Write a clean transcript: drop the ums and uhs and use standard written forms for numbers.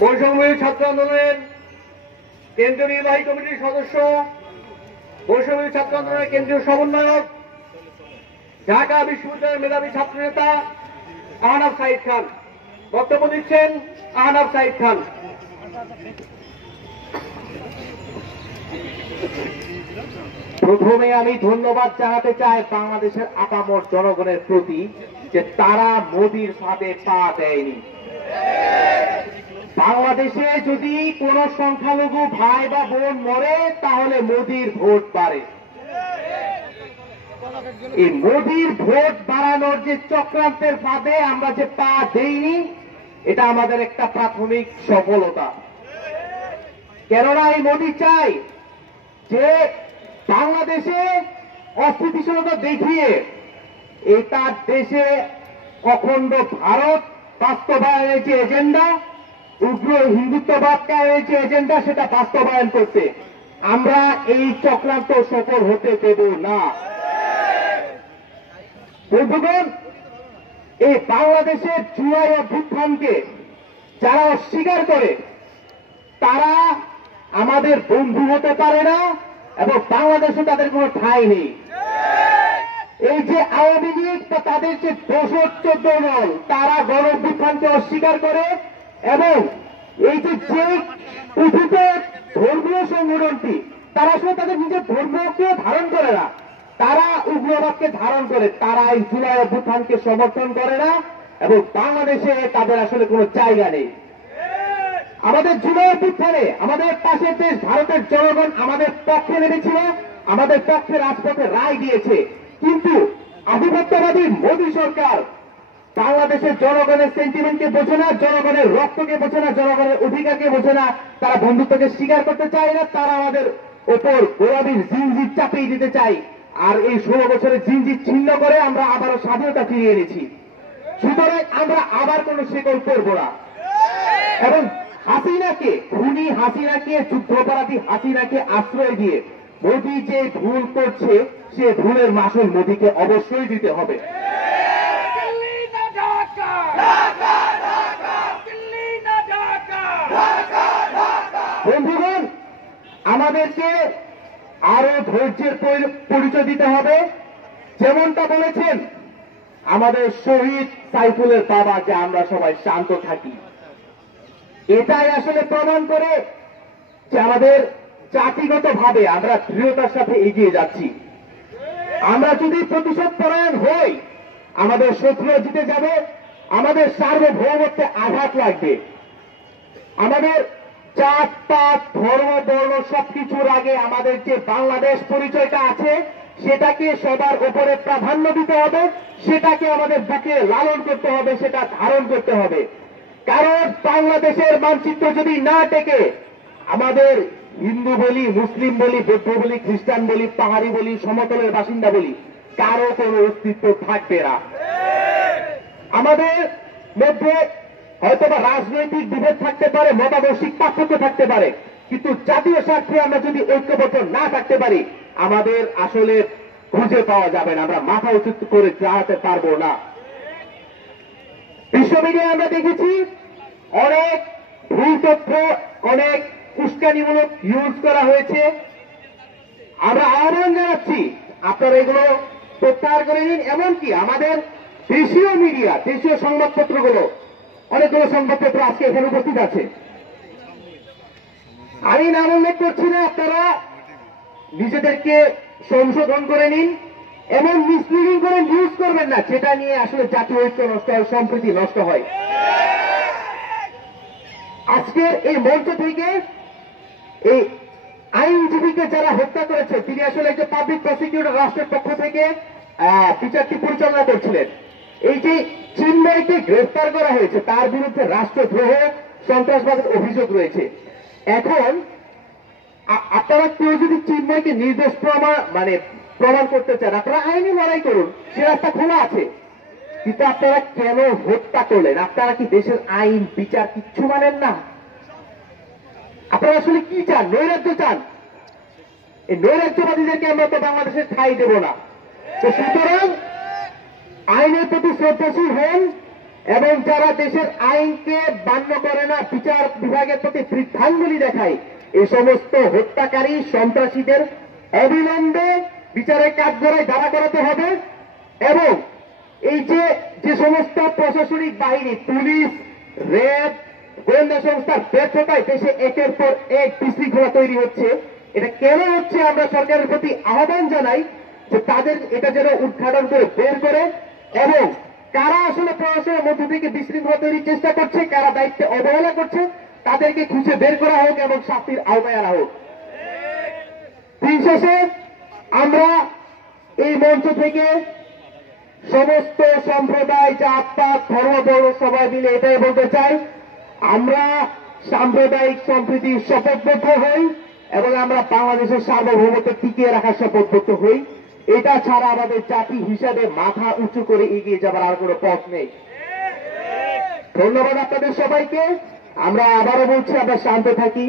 বৈষম্যবিরোধী ছাত্র আন্দোলনের কেন্দ্রীয় নির্বাহী কমিটির সদস্য, বৈষম্যবিরোধী ছাত্র আন্দোলনের কেন্দ্রীয় সমন্বয়ক, ঢাকা বিশ্ববিদ্যালয়ের মেধাবী ছাত্রনেতা আহনাফ সাঈদ খান বক্তব্য দিচ্ছেন। আহনাফ সাঈদ খান। প্রথমে আমি ধন্যবাদ জানাতে চাই বাংলাদেশের আপামর জনগণের প্রতি যে তারা মোদির ফাঁদে পা দেয়নি। বাংলাদেশে যদি কোন সংখ্যালঘু ভাই বা বোন মরে তাহলে মোদির ভোট বাড়ে। এই মোদির ভোট বাড়ানোর যে চক্রান্তের ফাঁদে আমরা যে পা দেইনি, এটা আমাদের একটা প্রাথমিক সফলতা। কেননা এই মোদি চাই যে বাংলাদেশে অস্থিতিশীলতা দেখিয়ে এই তার দেশে অখণ্ড ভারত বাস্তবায়নের যে এজেন্ডা, উগ্র হিন্দুত্ববাদ কায়েমের যে এজেন্ডা, সেটা বাস্তবায়ন করতে আমরা এই চক্রান্ত সফল হতে দেব না। বন্ধুগণ, এই বাংলাদেশের জুলাই অভ্যুত্থানকে যারা অস্বীকার করে তারা আমাদের বন্ধু হতে পারে না এবং বাংলাদেশে তাদের কোনো ঠাঁই নেই। এই যে আওয়ামী লীগ বা তাদের যে ১৪ দল, তারা গণ অভ্যুত্থানকে অস্বীকার করে এবং এই যে উঠিত ধর্মীয় সংগঠনটি, তারা আসলে তাদের নিজের ধর্মকে ধারণ করে না, তারা উগ্রবাদকে ধারণ করে। তারা এই জুলাই অভ্যুত্থানকে সমর্থন করে না এবং বাংলাদেশে তাদের আসলে কোনো জায়গা নেই। আমাদের জুলাই অভ্যুত্থানে আমাদের পাশের দেশ ভারতের জনগণ আমাদের পক্ষে নেমেছিল, আমাদের পক্ষে রাজপথে রায় দিয়েছে। কিন্তু আধিপত্যবাদী মোদী সরকার বাংলাদেশের জনগণের সেন্টিমেন্টকে বোঝে না, জনগণের রক্তকে বোঝে না, জনগণের অধিকারকে বোঝে না। তারা বন্ধুত্বকে স্বীকার করতে চায় না। তারা আমাদের ওপর গোলামীর জিনজির চাপিয়ে দিতে চায়। আর এই 16 বছরের জিনজির ছিন্ন করে আমরা আবারও স্বাধীনতা ফিরিয়ে এনেছি। সুতরাং আমরা আবার কোন শেকল করব না এবং হাসিনাকে, খুনি হাসিনাকে, যুদ্ধাপরাধী হাসিনাকে আশ্রয় দিয়ে মোদি যে ভুল করছে, সে ভুলের মাসুল মোদিকে অবশ্যই দিতে হবে। বন্ধুগণ, আমাদেরকে আরো ধৈর্যের পরিচয় দিতে হবে। যেমনটা বলেছেন আমাদের শহীদ সাইফুলের বাবা, যে আমরা সবাই শান্ত থাকি, এটাই আসলে প্রমাণ করে যে আমাদের জাতিগতভাবে আমরা দৃঢ়তার সাথে এগিয়ে যাচ্ছি। আমরা যদি প্রতিশোধ পরায়ণ হই, আমাদের শত্রু জিতে যাবে, আমাদের সার্বভৌমত্বে আঘাত লাগবে। আমাদের জাত পাত ধর্ম বর্ণ সবকিছুর আগে আমাদের যে বাংলাদেশ পরিচয়টা আছে, সেটাকে সবার উপরে প্রাধান্য দিতে হবে, সেটাকে আমাদের বুকে লালন করতে হবে, সেটা ধারণ করতে হবে। কারণ বাংলাদেশের মানচিত্র যদি না টেকে, আমাদের হিন্দু বলি, মুসলিম বলি, বৌদ্ধ বলি, খ্রিস্টান বলি, পাহাড়ি বলি, সমতলের বাসিন্দা বলি, কারো কোনো অস্তিত্ব থাকবে না। আমাদের মধ্যে হয়তোবা রাজনৈতিক বিভেদ থাকতে পারে, মতাদর্শিক পার্থক্য থাকতে পারে, কিন্তু জাতীয় স্বার্থে আমরা যদি ঐক্যবদ্ধ না থাকতে পারি, আমাদের আসলে খুঁজে পাওয়া যাবে না, আমরা মাথা উঁচু করে দাঁড়াতে পারবো না। বিশ্ব মিডিয়ায় আমরা দেখেছি অনেক ভুল তথ্য, অনেক উস্কানিমূলক ইউজ করা হয়েছে। আমরা আহ্বান জানাচ্ছি, আপনারা এগুলো প্রত্যাহার করে নিন। এমনকি আমাদের দেশীয় মিডিয়া, দেশীয় সংবাদপত্রগুলো, অনেকগুলো সংবাদপত্র আজকে এখানে উপস্থিত আছে, আমি নাম উল্লেখ করছি না, আপনারা নিজেদেরকে সংশোধন করে নিন। এমন মিসলিডিং করে নিউজ করবেন না যেটা নিয়ে আসলে জাতীয় ঐক্য নষ্ট হয়, সম্প্রীতি নষ্ট হয়। আজকের এই মঞ্চ থেকে এই আইনজীবীকে যারা হত্যা করেছে, তিনি আসলে একজন পাবলিক প্রসিকিউটর, রাষ্ট্রের পক্ষ থেকে বিচারটি পরিচালনা করছিলেন। এই যে চিন্ময়কে গ্রেফতার করা হয়েছে, তার বিরুদ্ধে রাষ্ট্রদ্রোহ, সন্ত্রাসবাদের অভিযোগ রয়েছে। এখন আপনারা কেউ যদি চিন্ময়কে নির্দোষ প্রমাণ করতে চান, আপনারা আইনি লড়াই করুন, সে রাস্তা খোলা আছে। কিন্তু আপনারা কেন হত্যা করলেন? আপনারা কি দেশের আইন বিচার কিচ্ছু মানেন না? আপনারা আসলে কি চান? নৈরাজ্য চান? এই নৈরাজ্যবাদীদেরকে আমরা তো বাংলাদেশের ঠাঁই দেব না। তো সুতরাং আইনের প্রতি শ্রদ্ধাশীল হন এবং যারা দেশের আইনকে মান্য করে না, বিচার বিভাগের প্রতি বৃদ্ধাঙ্গুলি দেখায়, এই সমস্ত হত্যাকারী সন্ত্রাসীদের অবিলম্বে বিচারের কাঠগড়ায় দাঁড়া করাতে হবে। এবং এই যে সমস্ত প্রশাসনিক বাহিনী, পুলিশ, র্যাব, গোয়েন্দা সংস্থার ব্যর্থতায় দেশে একের পর এক বিশৃঙ্খলা তৈরি হচ্ছে, এটা কেন হচ্ছে আমরা সরকারের প্রতি আহ্বান জানাই যে তাদের এটা যেন উদ্ঘাটন করে বের করে, এবং কারা আসলে প্রশাসনের মধ্য থেকে বিশৃঙ্খলা তৈরির চেষ্টা করছে, কারা দায়িত্বে অবহেলা করছে, তাদেরকে খুঁজে বের করা হোক এবং শাস্তির আওতায় আনা হোক। দিন শেষে আমরা এই মঞ্চ থেকে সমস্ত সম্প্রদায়, জাতপাত, ধর্ম, বর্ণ সবাই মিলে এটাই বলতে চাই, আমরা সাম্প্রদায়িক সম্প্রীতির শপথবদ্ধ হই এবং আমরা বাংলাদেশের সার্বভৌমত্ব টিকিয়ে রাখার শপথবদ্ধ হই। এটা ছাড়া আমাদের জাতি হিসাবে মাথা উঁচু করে এগিয়ে যাবার আর কোনো পথ নেই। ধন্যবাদ আপনাদের সবাইকে। আমরা আবারও বলছি, আমরা শান্ত থাকি।